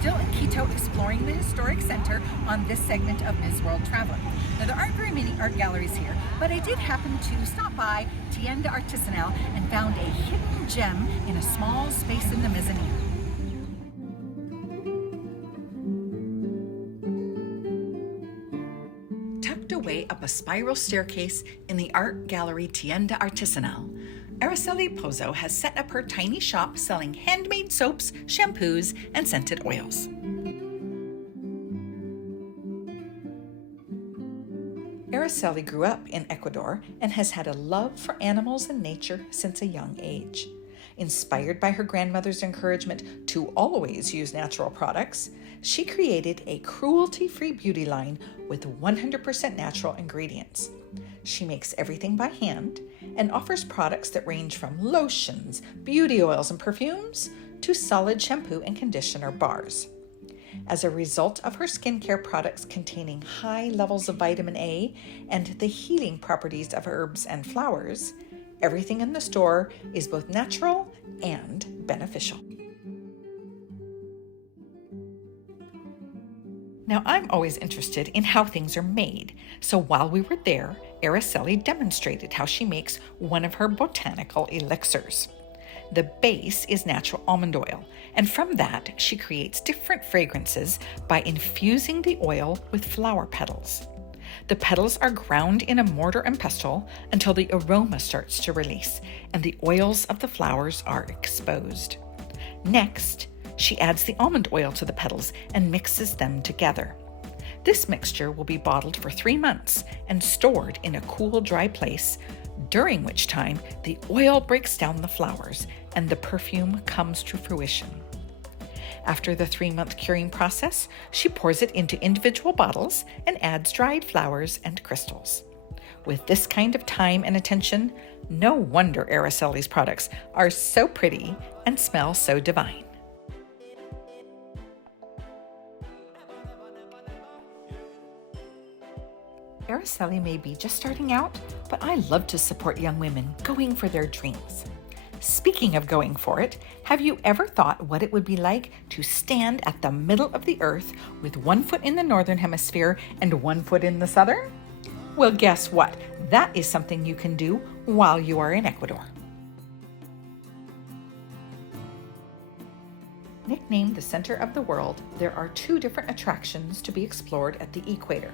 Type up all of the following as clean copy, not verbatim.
still in Quito exploring the historic center on this segment of Ms. World Traveler. Now there aren't very many art galleries here, but I did happen to stop by Tienda Artisanal and found a hidden gem in a small space in the mezzanine. Tucked away up a spiral staircase in the art gallery Tienda Artisanal, Aracely Pozo has set up her tiny shop selling handmade soaps, shampoos, and scented oils. Aracely grew up in Ecuador and has had a love for animals and nature since a young age. Inspired by her grandmother's encouragement to always use natural products, she created a cruelty-free beauty line with 100% natural ingredients. She makes everything by hand and offers products that range from lotions, beauty oils, and perfumes to solid shampoo and conditioner bars. As a result of her skincare products containing high levels of vitamin A and the healing properties of herbs and flowers, everything in the store is both natural and beneficial. Now, I'm always interested in how things are made, so while we were there, Aracely demonstrated how she makes one of her botanical elixirs. The base is natural almond oil, and from that, she creates different fragrances by infusing the oil with flower petals. The petals are ground in a mortar and pestle until the aroma starts to release, and the oils of the flowers are exposed. Next, she adds the almond oil to the petals and mixes them together. This mixture will be bottled for 3 months and stored in a cool, dry place, during which time the oil breaks down the flowers and the perfume comes to fruition. After the 3-month curing process, she pours it into individual bottles and adds dried flowers and crystals. With this kind of time and attention, no wonder Aracely's products are so pretty and smell so divine. Aracely may be just starting out, but I love to support young women going for their dreams. Speaking of going for it, have you ever thought what it would be like to stand at the middle of the earth with 1 foot in the northern hemisphere and 1 foot in the southern? Well, guess what? That is something you can do while you are in Ecuador. Nicknamed the center of the world, there are 2 different attractions to be explored at the equator.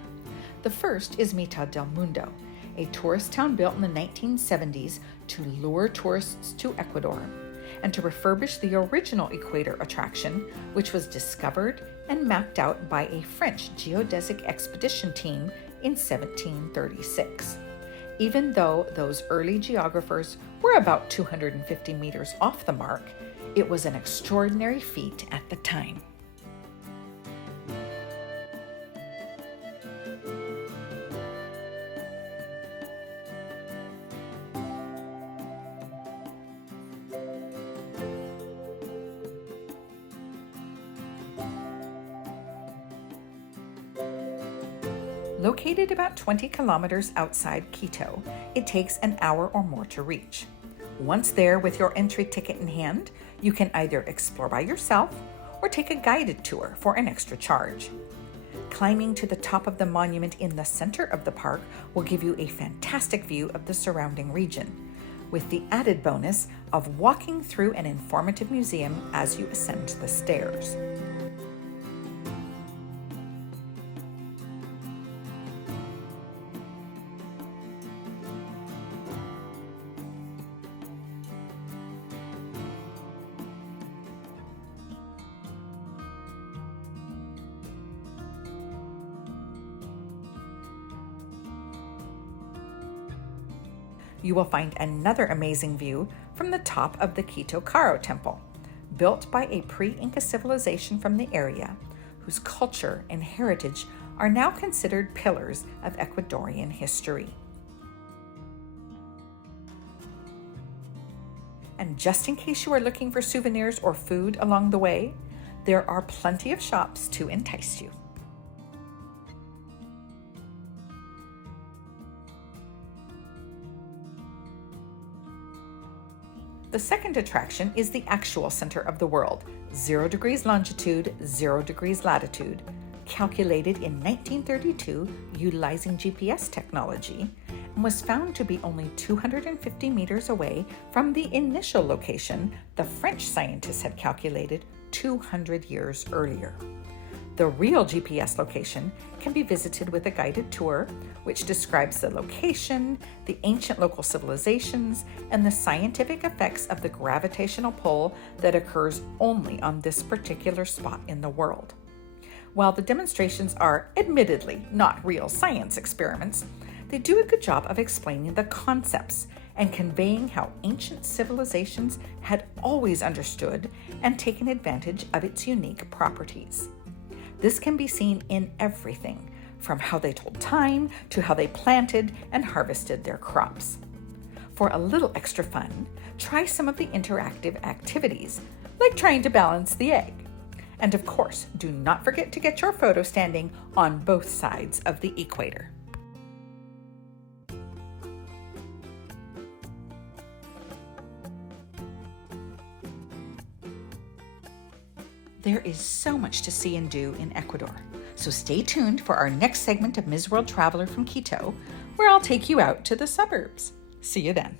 The first is Mitad del Mundo, a tourist town built in the 1970s to lure tourists to Ecuador and to refurbish the original equator attraction, which was discovered and mapped out by a French geodesic expedition team in 1736. Even though those early geographers were about 250 meters off the mark, it was an extraordinary feat at the time. Located about 20 kilometers outside Quito, it takes an hour or more to reach. Once there with your entry ticket in hand, you can either explore by yourself or take a guided tour for an extra charge. Climbing to the top of the monument in the center of the park will give you a fantastic view of the surrounding region, with the added bonus of walking through an informative museum as you ascend the stairs. You will find another amazing view from the top of the Quito Caro Temple, built by a pre-Inca civilization from the area, whose culture and heritage are now considered pillars of Ecuadorian history. And just in case you are looking for souvenirs or food along the way, there are plenty of shops to entice you. The second attraction is the actual center of the world, 0 degrees longitude, 0 degrees latitude, calculated in 1932 utilizing GPS technology, and was found to be only 250 meters away from the initial location the French scientists had calculated 200 years earlier. The real GPS location can be visited with a guided tour, which describes the location, the ancient local civilizations, and the scientific effects of the gravitational pull that occurs only on this particular spot in the world. While the demonstrations are admittedly not real science experiments, they do a good job of explaining the concepts and conveying how ancient civilizations had always understood and taken advantage of its unique properties. This can be seen in everything, from how they told time to how they planted and harvested their crops. For a little extra fun, try some of the interactive activities, like trying to balance the egg. And of course, do not forget to get your photo standing on both sides of the equator. There is so much to see and do in Ecuador, so stay tuned for our next segment of Ms. World Traveler from Quito, where I'll take you out to the suburbs. See you then.